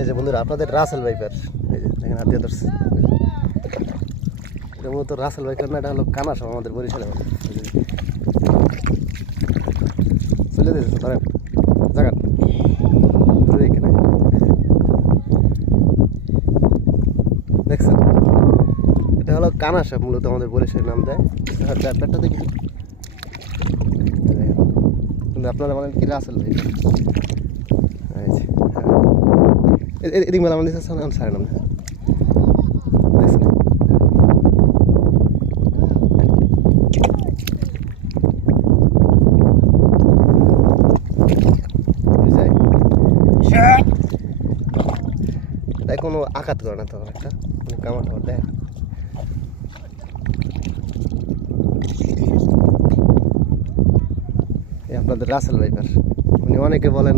এই যে বন্ধুরা আপনাদের রাসেল ভাইপার, এই যে দেখেন হাত দিয়ে ধরছে। এটা মূলত রাসেল ভাইপার না, এটা হলো কানাস আমাদের বরিশালে বলে। চলে দিয়েছে ধরেন জায়গা এখানে দেখছেন, এটা হলো কানাস মূলত আমাদের বরিশালের নাম দেয়। ব্যাপারটা দেখি কিন্তু আপনারা বলেন কি রাসেল ভাইপার। এদিক মেলা আমাদের সাড়ে নাম দেখছেন। তাই কোনো আঘাত করে না তখন একটা মানে কামড় টামড় দেয়। আপনাদের রাসেল ভাইপার উনি অনেকে বলেন